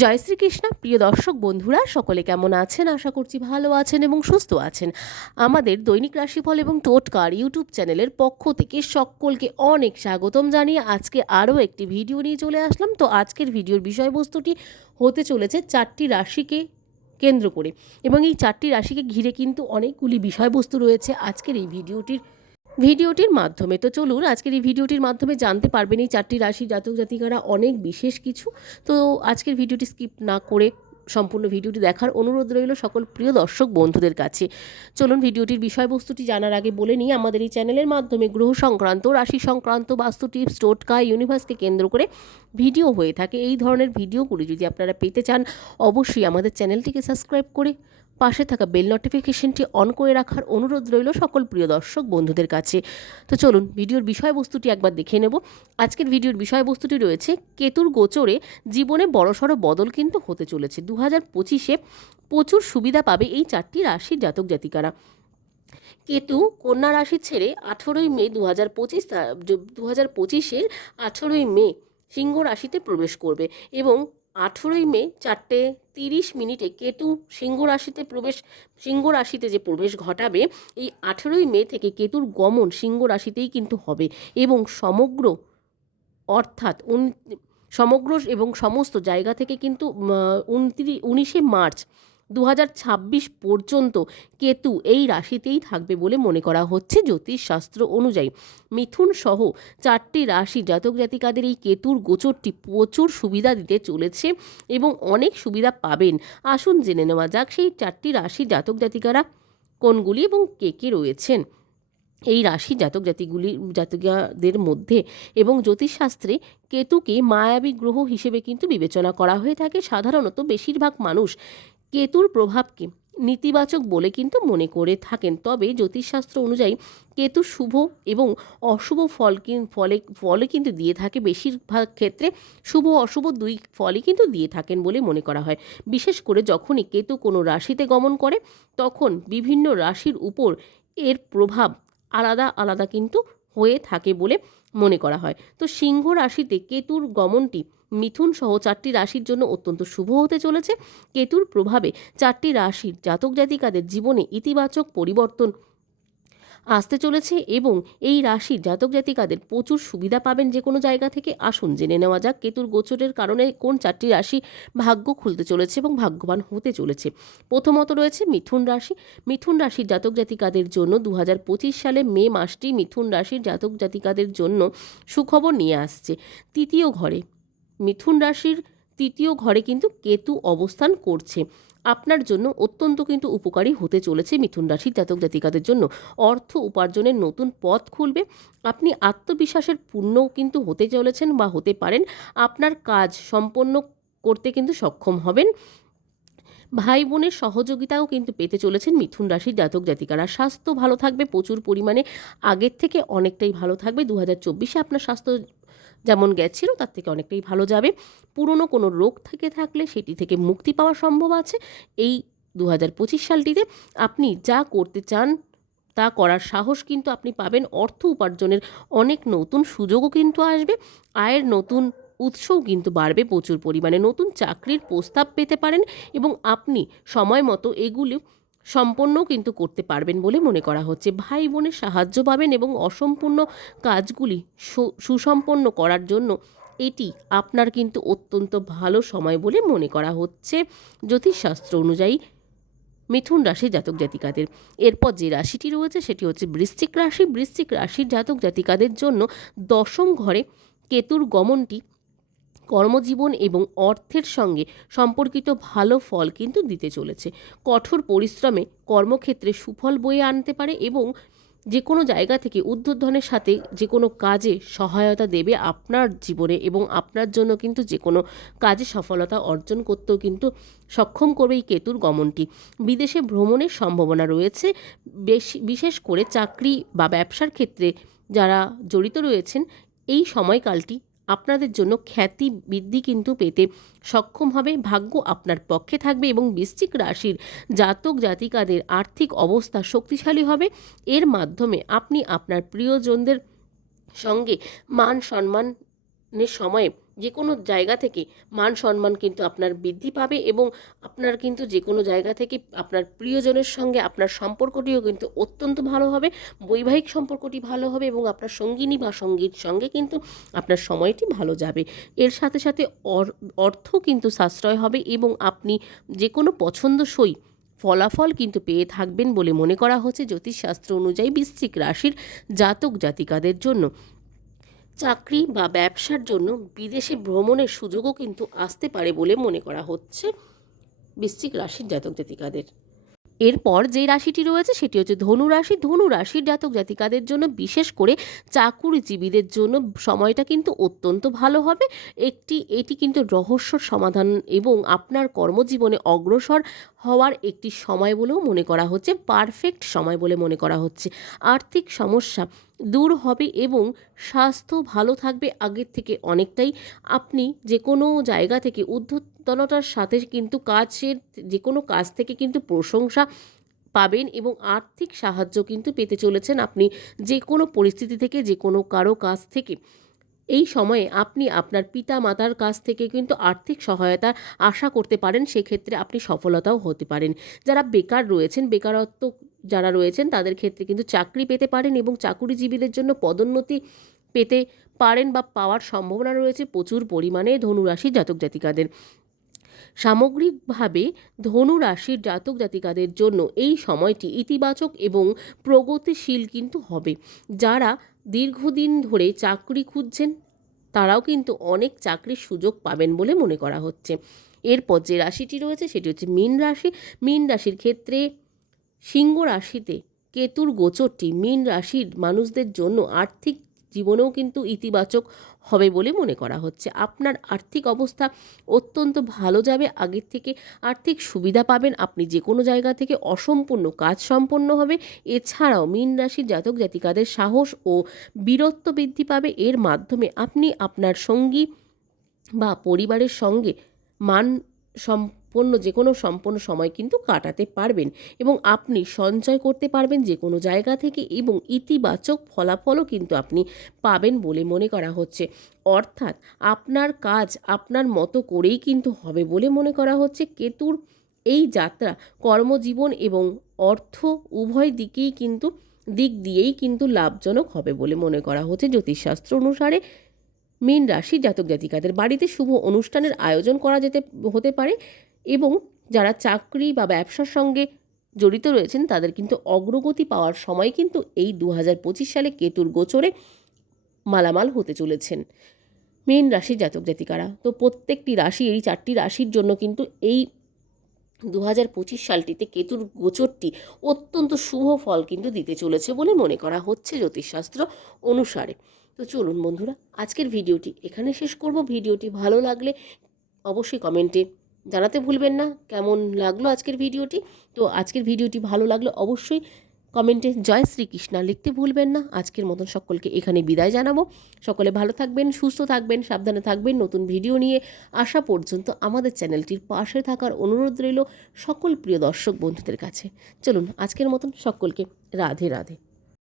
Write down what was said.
জয় শ্রীকৃষ্ণ। প্রিয় দর্শক বন্ধুরা, সকলে কেমন আছেন? আশা করছি ভালো আছেন এবং সুস্থ আছেন। আমাদের দৈনিক রাশিফল এবং টোটকার ইউটিউব চ্যানেলের পক্ষ থেকে সকলকে অনেক স্বাগতম জানিয়ে আজকে আরও একটি ভিডিও নিয়ে চলে আসলাম। তো আজকের ভিডিওর বিষয়বস্তুটি হতে চলেছে চারটি রাশিকে কেন্দ্র করে। এবং এই চারটি রাশিকে ঘিরে কিন্তু অনেকগুলি বিষয়বস্তু রয়েছে আজকের এই ভিডিওটির ভিডিওটির মাধ্যমে। তো চলুন, আজকের এই ভিডিওটির মাধ্যমে জানতে পারবেন এই চারটি রাশি জাতক জাতিকারা অনেক বিশেষ কিছু। তো আজকের ভিডিওটি স্কিপ না করে সম্পূর্ণ ভিডিওটি দেখার অনুরোধ রইল সকল প্রিয় দর্শক বন্ধুদের কাছে। চলুন, ভিডিওটির বিষয়বস্তুটি জানার আগে বলে নিই, আমাদের এই চ্যানেলের মাধ্যমে গ্রহ সংক্রান্ত, রাশি সংক্রান্ত, বাস্তু টিপস, টোটকা, ইউনিভার্সকে কেন্দ্র করে ভিডিও হয়ে থাকে। এই ধরনের ভিডিওগুলি যদি আপনারা পেতে চান, অবশ্যই আমাদের চ্যানেলটিকে সাবস্ক্রাইব করে পাশে থাকা বেল নোটিফিকেশনটি অন করে রাখার অনুরোধ রইল সকল প্রিয় দর্শক বন্ধুদের কাছে। তো চলুন, ভিডিওর বিষয়বস্তুটি একবার দেখে নেব। আজকের ভিডিওর বিষয়বস্তুটি রয়েছে, কেতুর গোচরে জীবনে বড়সড় বদল কিন্তু হতে চলেছে। দু হাজার পঁচিশে প্রচুর সুবিধা পাবে এই চারটি রাশির জাতক জাতিকারা। কেতু কন্যা রাশি ছেড়ে আঠেরোই মে দু হাজার পঁচিশ দু হাজার পঁচিশের আঠেরোই মে সিংহ রাশিতে প্রবেশ করবে এবং আঠেরোই মে চারটে তিরিশ মিনিটে কেতু সিংহ রাশিতে প্রবেশ সিংহ রাশিতে যে প্রবেশ ঘটাবে, এই আঠেরোই মে থেকে কেতুর গমন সিংহ রাশিতেই কিন্তু হবে এবং সমগ্র অর্থাৎ সমগ্র এবং সমস্ত জায়গা থেকে কিন্তু উনত্রিশ উনিশে মার্চ দু হাজার ছাব্বিশ পর্যন্ত কেতু এই রাশিতেই থাকবে বলে মনে করা হচ্ছে জ্যোতিষশাস্ত্র অনুযায়ী। মিথুন সহ চারটি রাশি জাতক জাতিকাদের এই কেতুর গোচরটি প্রচুর সুবিধা দিতে চলেছে এবং অনেক সুবিধা পাবেন। আসুন জেনে নেওয়া যাক সেই চারটি রাশি জাতক জাতিকারা কোনগুলি এবং কে কে রয়েছেন। এই রাশি জাতক জাতিগুলি, জাতকাদের মধ্যে এবং জ্যোতিষশাস্ত্রে কেতুকে মায়াবী গ্রহ হিসেবে কিন্তু বিবেচনা করা হয়ে থাকে। সাধারণত বেশিরভাগ মানুষ কেতুর প্রভাবকে নেতিবাচক বলে কিন্তু মনে করে থাকেন। তবে জ্যোতিষশাস্ত্র অনুযায়ী কেতু শুভ এবং অশুভ ফল ফলে ফলে কিন্তু দিয়ে থাকে। বেশিরভাগ ক্ষেত্রে শুভ অশুভ দুই ফলই কিন্তু দিয়ে থাকেন বলে মনে করা হয়। বিশেষ করে যখনই কেতু কোনো রাশিতে গমন করে, তখন বিভিন্ন রাশির উপর এর প্রভাব আলাদা আলাদা কিন্তু হয়ে থাকে বলে মনে করা হয়। তো সিংহ রাশিতে কেতুর গমনটি মিথুন সহ চারটি রাশির জন্য অত্যন্ত শুভ হতে চলেছে। কেতুর প্রভাবে চারটি রাশির জাতক জাতিকাদের জীবনে ইতিবাচক পরিবর্তন আসতে চলেছে এবং এই রাশির জাতক জাতিকাদের প্রচুর সুবিধা পাবেন যে কোনো জায়গা থেকে। আসুন, জেনে নেওয়া যাক কেতুর গোচরের কারণে কোন চারটি রাশি ভাগ্য খুলতে চলেছে এবং ভাগ্যবান হতে চলেছে। প্রথমত রয়েছে মিথুন রাশি। মিথুন রাশির জাতক জাতিকাদের জন্য দু হাজার পঁচিশ সালে মে মাসটি মিথুন রাশির জাতক জাতিকাদের জন্য সুখবর নিয়ে আসছে। তৃতীয় ঘরে মিথুন রাশির তৃতীয় ঘরে কিন্তু কেতু অবস্থান করছে। আপনার জন্য অত্যন্ত কিন্তু উপকারী হতে চলেছে মিথুন রাশির জাতক জাতিকাদের জন্য। অর্থ উপার্জনের নতুন পথ খুলবে। আপনি আত্মবিশ্বাসের পূর্ণও কিন্তু হতে চলেছেন বা হতে পারেন। আপনার কাজ সম্পন্ন করতে কিন্তু সক্ষম হবেন। ভাই বোনের সহযোগিতাও কিন্তু পেতে চলেছেন মিথুন রাশির জাতক জাতিকারা। স্বাস্থ্য ভালো থাকবে প্রচুর পরিমাণে। আগের থেকে অনেকটাই ভালো থাকবে। দু হাজার চব্বিশে আপনার স্বাস্থ্য যেমন গেছিল, তার থেকে অনেকটাই ভালো যাবে। পুরনো কোনো রোগ থেকে থাকলে সেটি থেকে মুক্তি পাওয়া সম্ভব আছে। এই দু হাজার পঁচিশ সালটিতে আপনি যা করতে চান, তা করার সাহস কিন্তু আপনি পাবেন। অর্থ উপার্জনের অনেক নতুন সুযোগও কিন্তু আসবে। আয়ের নতুন উৎসও কিন্তু বাড়বে প্রচুর পরিমাণে। নতুন চাকরির প্রস্তাব পেতে পারেন এবং আপনি সময় মতো এগুলি সম্পন্নও কিন্তু করতে পারবেন বলে মনে করা হচ্ছে। ভাই বোনের সাহায্য পাবেন এবং অসম্পূর্ণ কাজগুলি সুসম্পন্ন করার জন্য এটি আপনার কিন্তু অত্যন্ত ভালো সময় বলে মনে করা হচ্ছে জ্যোতিষশাস্ত্র অনুযায়ী মিথুন রাশি জাতক জাতিকাদের। এরপর যে রাশিটি রয়েছে সেটি হচ্ছে বৃশ্চিক রাশি। বৃশ্চিক রাশির জাতক জাতিকাদের জন্য দশম ঘরে কেতুর গমনটি কর্মজীবন এবং অর্থের সঙ্গে সম্পর্কিত ভালো ফল কিন্তু দিতে চলেছে। কঠোর পরিশ্রমে কর্মক্ষেত্রে সুফল বয়ে আনতে পারে এবং যে কোনো জায়গা থেকে উদ্বোধনের সাথে যে কোনো কাজে সহায়তা দেবে আপনার জীবনে এবং আপনার জন্য কিন্তু যে কোনো কাজে সফলতা অর্জন করতেও কিন্তু সক্ষম করবে এই কেতুর গমনটি। বিদেশে ভ্রমণের সম্ভাবনা রয়েছে। বেশি, বিশেষ করে চাকরি বা ব্যবসার ক্ষেত্রে যারা জড়িত রয়েছেন, এই সময়কালটি আপনাদের জন্য খ্যাতি বৃদ্ধি কিন্তু পেতে সক্ষম হবে, ভাগ্য আপনার পক্ষে থাকবে এবং বৃশ্চিক রাশির জাতক জাতিকাদের আর্থিক অবস্থা শক্তিশালী হবে। এর মাধ্যমে আপনি আপনার প্রিয়জনদের সঙ্গে মান সম্মান সময়ে যে কোনো জায়গা থেকে মান সম্মান কিন্তু আপনার বৃদ্ধি পাবে এবং আপনার কিন্তু যে কোনো জায়গা থেকে আপনার প্রিয়জনের সঙ্গে আপনার সম্পর্কটিও কিন্তু অত্যন্ত ভালো হবে, বৈবাহিক সম্পর্কটি ভালো হবে এবং আপনার সঙ্গিনী বা সঙ্গীর সঙ্গে কিন্তু আপনার সময়টি ভালো যাবে। এর সাথে সাথে অর- অর্থ কিন্তু সাশ্রয় হবে এবং আপনি যে কোনো পছন্দসই ফলাফল কিন্তু পেয়ে থাকবেন বলে মনে করা হচ্ছে জ্যোতিষশাস্ত্র অনুযায়ী বৃশ্চিক রাশির জাতক জাতিকাদের জন্য। চাকরি বা ব্যবসার জন্য বিদেশে ভ্রমণের সুযোগও কিন্তু আসতে পারে বলে মনে করা হচ্ছে। বৃশ্চিক রাশির জাতক জাতিকাদের। এরপর যে রাশিটি রয়েছে সেটি হচ্ছে ধনু রাশি। ধনু রাশির জাতক জাতিকাদের জন্য বিশেষ করে চাকুরিজীবীদের জন্য সময়টা কিন্তু অত্যন্ত ভালো হবে। একটি, এটি কিন্তু রহস্যর সমাধান এবং আপনার কর্মজীবনে অগ্রসর হওয়ার একটি সময় বলেও মনে করা হচ্ছে, পারফেক্ট সময় বলে মনে করা হচ্ছে। আর্থিক সমস্যা দূর হবে এবং স্বাস্থ্য ভালো থাকবে আগের থেকে অনেকটাই। আপনি যে কোনো জায়গা থেকে উদ্ধতনতার সাথে কিন্তু কাজের যে কোনো কাজ থেকে কিন্তু প্রশংসা পাবেন এবং আর্থিক সাহায্য কিন্তু পেতে চলেছেন আপনি যে কোনো পরিস্থিতি থেকে যে কোনো কারও কাছ থেকে। এই সময়ে আপনি আপনার পিতা মাতার কাছ থেকে কিন্তু আর্থিক সহায়তা আশা করতে পারেন, সেক্ষেত্রে আপনি সফলতাও হতে পারেন। যারা বেকার রয়েছেন, বেকারত্ব যারা রয়েছেন, তাদের ক্ষেত্রে কিন্তু চাকরি পেতে পারেন এবং চাকুরিজীবীদের জন্য পদোন্নতি পেতে পারেন বা পাওয়ার সম্ভাবনা রয়েছে। প্রচুর পরিমাণে ধনুরাশি জাতক জাতিকাদের সামগ্রিকভাবে ধনু রাশির জাতক জাতিকাদের জন্য এই সময়টি ইতিবাচক এবং প্রগতিশীল কিন্তু হবে। যারা দীর্ঘদিন ধরে চাকরি খুঁজছেন, তারাও কিন্তু অনেক চাকরির সুযোগ পাবেন বলে মনে করা হচ্ছে। এরপর যে রাশিটি রয়েছে, সেটি হচ্ছে মীন রাশি। মীন রাশির ক্ষেত্রে সিংহ রাশিতে কেতুর গোচরটি মীন রাশির মানুষদের জন্য আর্থিক জীবনেও কিন্তু ইতিবাচক হবে বলে মনে করা হচ্ছে। আপনার আর্থিক অবস্থা অত্যন্ত ভালো যাবে, আগের থেকে আর্থিক সুবিধা পাবেন, আপনি যে কোনো জায়গা থেকে অসম্পূর্ণ কাজ সম্পন্ন হবে। এছাড়াও মীন রাশির জাতক জাতিকাদের সাহস ও বীরত্ব বৃদ্ধি পাবে। এর মাধ্যমে আপনি আপনার সঙ্গী বা পরিবারের সঙ্গে মান সম্পন্ন, যে কোনো সম্পন্ন সময় কিন্তু কাটাতে পারবেন এবং আপনি সঞ্চয় করতে পারবেন যে কোনো জায়গা থেকে এবং ইতিবাচক ফলাফলও কিন্তু আপনি পাবেন বলে মনে করা হচ্ছে। অর্থাৎ আপনার কাজ আপনার মতো করেই কিন্তু হবে বলে মনে করা হচ্ছে। কেতুর এই যাত্রা কর্মজীবন এবং অর্থ উভয় দিকেই কিন্তু, দিক দিয়েই কিন্তু লাভজনক হবে বলে মনে করা হচ্ছে। জ্যোতিষশাস্ত্র অনুসারে মীন রাশি জাতক জাতিকাদের বাড়িতে শুভ অনুষ্ঠানের আয়োজন করা যেতে, হতে পারে। এবং যারা চাকরি বা ব্যবসার সঙ্গে জড়িত রয়েছেন, তাদের কিন্তু অগ্রগতি পাওয়ার সময় কিন্তু এই দু হাজার পঁচিশ সালে কেতুর গোচরে মালামাল হতে চলেছেন মেন রাশি জাতক জাতিকারা। তো প্রত্যেকটি রাশি, এই চারটি রাশির জন্য কিন্তু এই দু হাজার পঁচিশ সালটিতে কেতুর গোচরটি অত্যন্ত শুভ ফল কিন্তু দিতে চলেছে বলে মনে করা হচ্ছে জ্যোতিষশাস্ত্র অনুসারে। তো চলুন বন্ধুরা, আজকের ভিডিওটি এখানে শেষ করব। ভিডিওটি ভালো লাগলে অবশ্যই কমেন্টে জানাতে ভুলবেন না। কেমন লাগল আজকের ভিডিওটি? তো আজকের ভিডিওটি ভালো লাগল অবশ্যই কমেন্টে জয় শ্রীকৃষ্ণা লিখতে ভুলবেন না। আজকের মতন সকলকে এখানে বিদায় জানাব। সকলে ভালো থাকবেন, সুস্থ থাকবেন, সাবধানে থাকবেন। নতুন ভিডিও নিয়ে আসা পর্যন্ত আমাদের চ্যানেলটির পাশে থাকার অনুরোধ রইল সকল প্রিয় দর্শক বন্ধুদের কাছে। চলুন আজকের মতন সকলকে রাধে রাধে।